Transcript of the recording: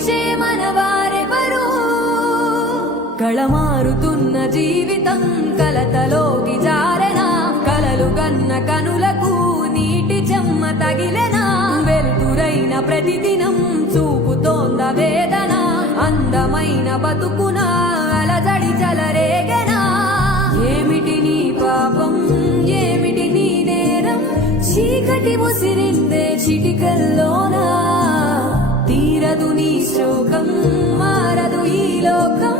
తీర్చే మనవారెవరు కళమారుతున్న జీవితం కలతలోకి జారెనా కలలు గన్న కనులకు నీటి చెమ్మ తగిలెనా వెలుతురైన ప్రతిదినం చూపుతోంద వేదన అందమైన బతుకున అలజడి చలరేగెనా ఏమిటి నీ పాపం ఏమిటి నీ నేరం చీకటి ముసిరిందే చిటికల్లోనా తీరదు నీ శోకం మారదు ఈ లోకం